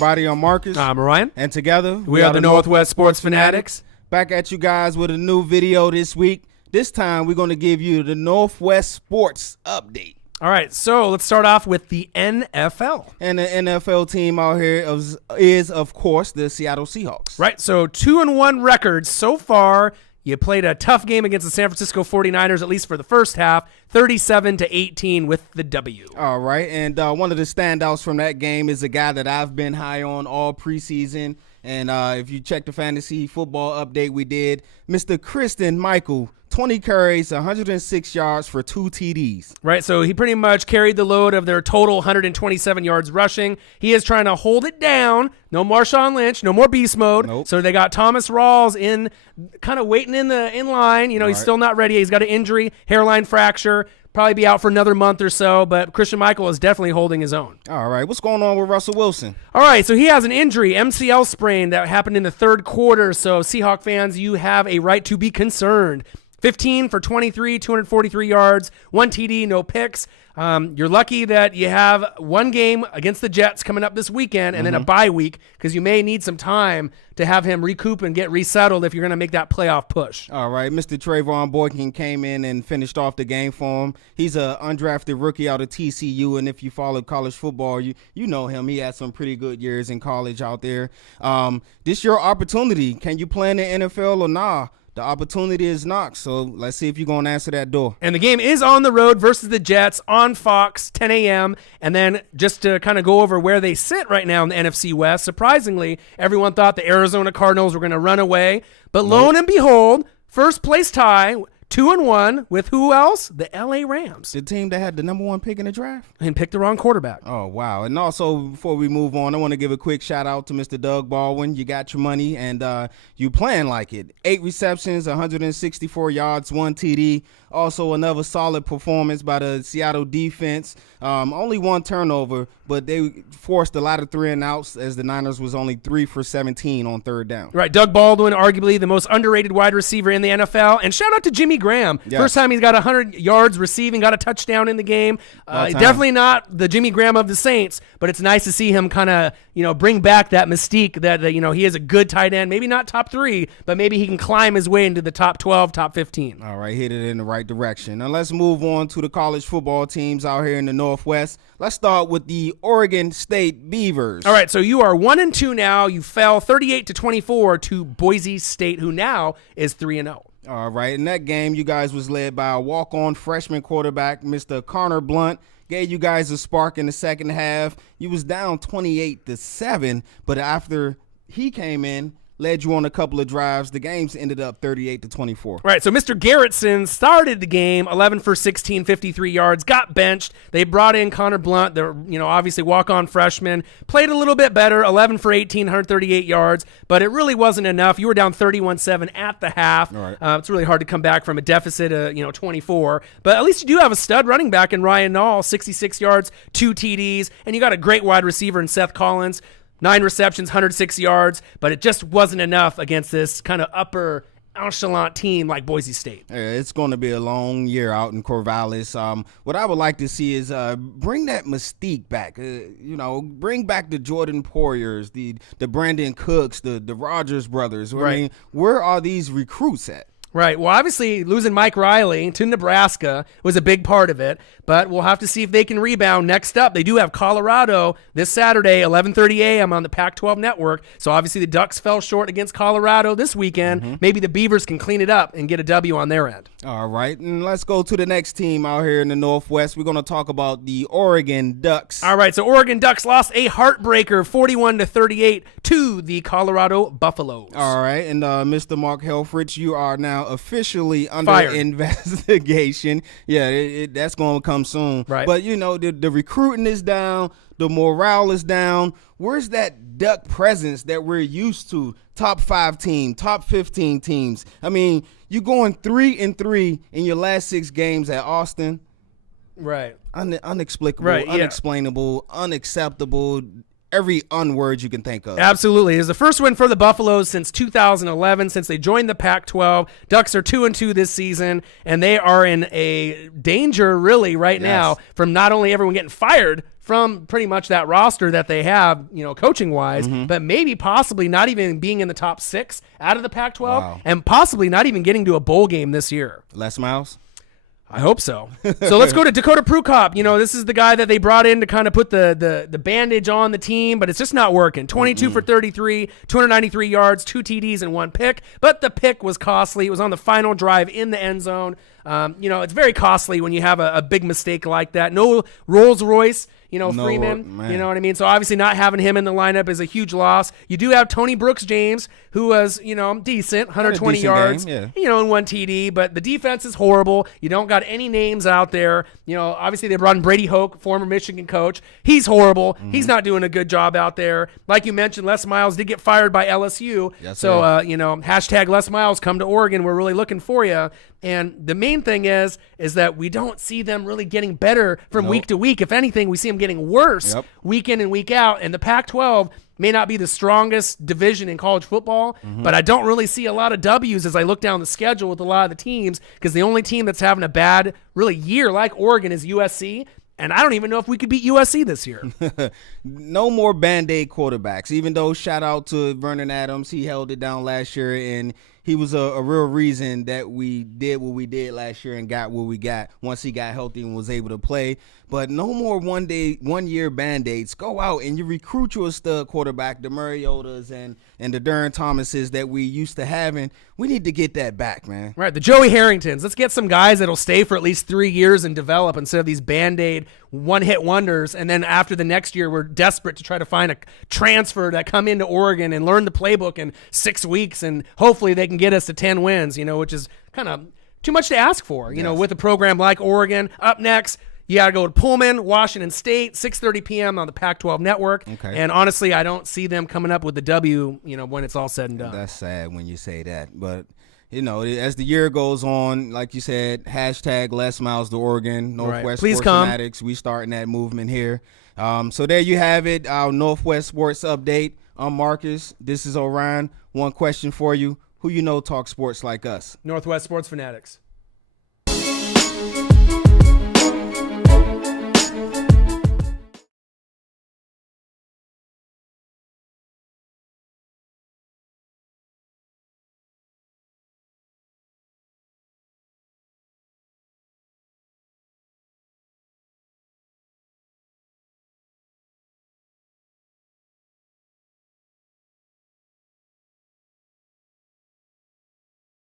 everybody. I'm Marcus. I'm Ryan. And together, we are the Northwest Sports Fanatics. Back at you guys with a new video this week. This time, we're going to give you the Northwest Sports Update. All right, so let's start off with the NFL. And the NFL team out here is, of course, the Seattle Seahawks. Right, so 2-1 records so far. You played a tough game against the San Francisco 49ers, at least for the first half, 37-18 with the W. All right, and one of the standouts from that game is a guy that I've been high on all preseason. And if you check the fantasy football update we did, Mr. Christian Michael, 20 carries, 106 yards for 2 TDs. Right, so he pretty much carried the load of their total 127 yards rushing. He is trying to hold it down. No Marshawn Lynch, no more beast mode. Nope. So they got Thomas Rawls in, kind of waiting in line. You know, he's still not ready. He's got an injury, hairline fracture. Probably be out for another month or so, but Christian Michael is definitely holding his own. All right, what's going on with Russell Wilson? All right, so he has an injury, MCL sprain, that happened in the third quarter. So Seahawk fans, you have a right to be concerned. 15 for 23, 243 yards, 1 TD, no picks. You're lucky that you have one game against the Jets coming up this weekend and then a bye week, because you may need some time to have him recoup and get resettled if you're going to make that playoff push. All right, Mr. Trayvon Boykin came in and finished off the game for him. He's an undrafted rookie out of TCU, and if you follow college football, you know him. He had some pretty good years in college out there. This your opportunity. Can you play in the NFL or nah? The opportunity is knocked, so let's see if you're going to answer that door. And the game is on the road versus the Jets on Fox, 10 a.m. And then just to kind of go over where they sit right now in the NFC West, surprisingly, everyone thought the Arizona Cardinals were going to run away. But lo and behold, first place tie, 2-1 with who else? The LA Rams. The team that had the number 1 pick in the draft? And picked the wrong quarterback. Oh, wow. And also, before we move on, I want to give a quick shout out to Mr. Doug Baldwin. You got your money, and you playing like it. 8 receptions, 164 yards, 1 TD. Also, another solid performance by the Seattle defense. Only 1 turnover, but they forced a lot of 3-and-outs as the Niners was only 3 for 17 on third down. Right, Doug Baldwin, arguably the most underrated wide receiver in the NFL. And shout out to Jimmy Graham. Yes. First time he's got 100 yards receiving, got a touchdown in the game. Definitely not the Jimmy Graham of the Saints, but it's nice to see him kind of, bring back that mystique that, he is a good tight end. Maybe not top 3, but maybe he can climb his way into the top 12, top 15. All right, hit it in the right direction. Now let's move on to the college football teams out here in the Northwest. Let's start with the Oregon State Beavers. All right, so you are 1-2 now. You fell 38-24 to Boise State, who now is 3-0. All right, in that game, you guys was led by a walk-on freshman quarterback, Mr. Connor Blunt. Gave you guys a spark in the second half. You was down 28-7, but after he came in, led you on a couple of drives. The games ended up 38-24. Right, so Mr. Garrettson started the game, 11 for 16, 53 yards, got benched. They brought in Connor Blunt, they're, obviously walk-on freshman, played a little bit better, 11 for 18, 138 yards, but it really wasn't enough. You were down 31-7 at the half. Right. It's really hard to come back from a deficit of, 24, but at least you do have a stud running back in Ryan Nall, 66 yards, 2 TDs, and you got a great wide receiver in Seth Collins. 9 receptions, 106 yards, but it just wasn't enough against this kind of upper echelon team like Boise State. Yeah, it's going to be a long year out in Corvallis. What I would like to see is bring that mystique back. Bring back the Jordan Poyers, the Brandon Cooks, the Rogers brothers. Right. I mean, where are these recruits at? Right. Well, obviously, losing Mike Riley to Nebraska was a big part of it, but we'll have to see if they can rebound. Next up, they do have Colorado this Saturday, 11:30 a.m. on the Pac-12 network. So obviously the Ducks fell short against Colorado this weekend. Maybe the Beavers can clean it up and get a W on their end. All right, and let's go to the next team out here in the Northwest. We're going to talk about the Oregon Ducks. All right, so Oregon Ducks lost a heartbreaker, 41-38 to the Colorado Buffaloes. All right, and Mr. Mark Helfrich, you are now officially under Fired. investigation. Yeah, that's going to come soon. Right. But, the recruiting is down. The morale is down. Where's that Duck presence that we're used to? Top 5 team, top 15 teams. I mean, you're going 3-3 in your last 6 games at Austin. Right. Inexplicable, Right, yeah. unexplainable, unacceptable. every unword you can think of. Absolutely. It's the first win for the Buffaloes since 2011, since they joined the Pac-12. Ducks are 2-2 this season, and they are in a danger, really, right now from not only everyone getting fired from pretty much that roster that they have, coaching-wise, but maybe possibly not even being in the top 6 out of the Pac-12 and possibly not even getting to a bowl game this year. Les Miles? I hope so. So let's go to Dakota Prukop. This is the guy that they brought in to kind of put the bandage on the team, but it's just not working. 22 for 33, 293 yards, 2 TDs, and 1 pick. But the pick was costly. It was on the final drive in the end zone. It's very costly when you have a big mistake like that. No Rolls Royce. Freeman, man. You know what I mean? So obviously not having him in the lineup is a huge loss. You do have Tony Brooks-James, who was, decent, 120 yards, game, yeah. And 1 TD, but the defense is horrible. You don't got any names out there. Obviously they brought in Brady Hoke, former Michigan coach. He's horrible. He's not doing a good job out there. Like you mentioned, Les Miles did get fired by LSU. Yes, so, hashtag Les Miles, come to Oregon. We're really looking for you. And the main thing is that we don't see them really getting better from week to week. If anything, we see them getting worse week in and week out. And the Pac-12 may not be the strongest division in college football, but I don't really see a lot of W's as I look down the schedule with a lot of the teams, because the only team that's having a bad really year like Oregon is USC. And I don't even know if we could beat USC this year. No more Band-Aid quarterbacks, even though shout out to Vernon Adams. He held it down last year, and he was a real reason that we did what we did last year and got what we got once he got healthy and was able to play. But no more 1 year Band-Aids. Go out and you recruit your stud quarterback, the Mariotas and the Darren Thomases that we used to having. We need to get that back, man. Right, the Joey Harringtons. Let's get some guys that'll stay for at least 3 years and develop instead of these Band-Aid one-hit wonders. And then after the next year, we're desperate to try to find a transfer that come into Oregon and learn the playbook in 6 weeks, and hopefully they can get us to 10 wins, which is kind of too much to ask for, with a program like Oregon. Up next, you got to go to Pullman, Washington State, 6:30 p.m. on the Pac-12 network. Okay. And honestly, I don't see them coming up with the W, when it's all said and done. That's sad when you say that. But, as the year goes on, like you said, hashtag Les Miles to Oregon, Northwest Sports Fanatics. We starting that movement here. So there you have it, our Northwest Sports update. I'm Marcus. This is Orion. One question for you. Who talks sports like us? Northwest Sports Fanatics.